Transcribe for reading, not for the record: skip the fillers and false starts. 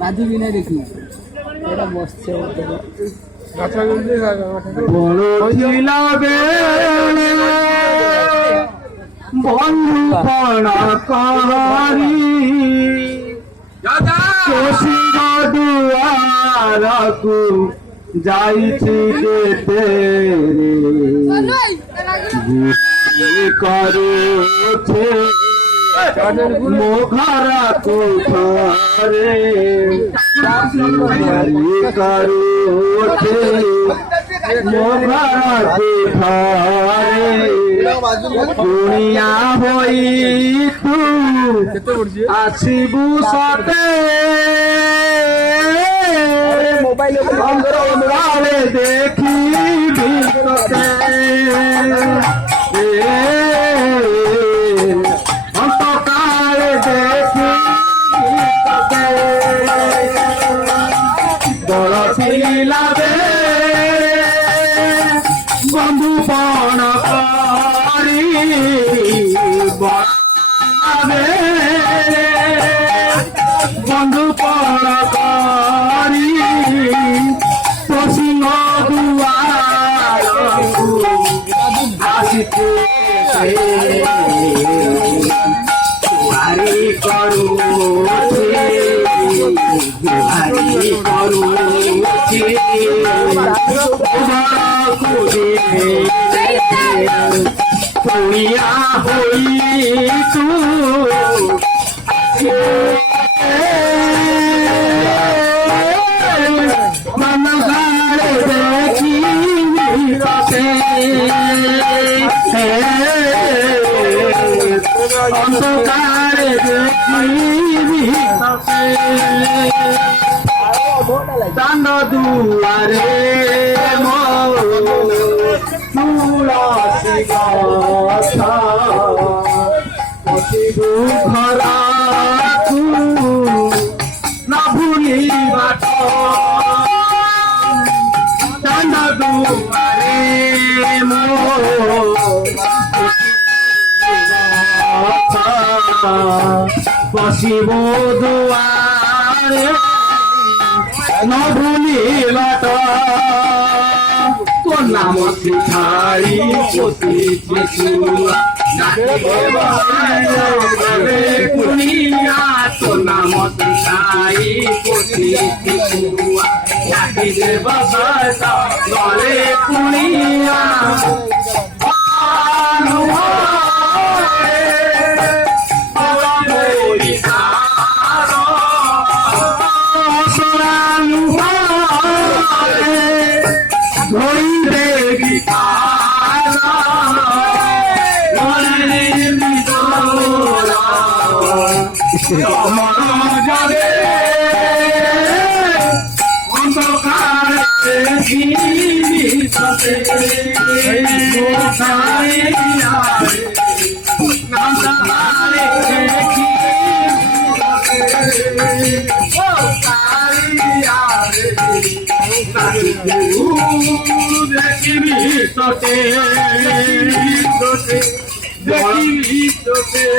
রাজু বিনা দেখি এটা বসছে বন্ধু পণকারি দুয়ারকু যাইছি কেতে କରୁଛେ ମୋଘରା କୋଠରେ କରୁଛେ ମୋଘରା କୋଠରେ କୁଣିଆ ହୋଇ ତୁ ଆସିବୁ ସତେ ମୋବାଇଲ ଦେଖିବି ତତେ অন্তকালে দেখি বড় ছিলাবে বন্ধু পণ করি বন্ধু পণ করি পশ্চিম দুয়ারকু আসিতে ভারি করুছি কুড়িয়া হই তু মন গাড়ে দেখি অন্ধকারে দেখিবি দাণ্ড দুয়ারে তুলসী গছ পশিবু ঘরকু না ভুলি বাট দাণ্ড দুয়ারে বসিব দুয়ারে ন ভুলি বাট তোর নাম শিখাই কুনিয়া তোর নাম শিখাই ডাকিলে বলে কুনিয়া দেখি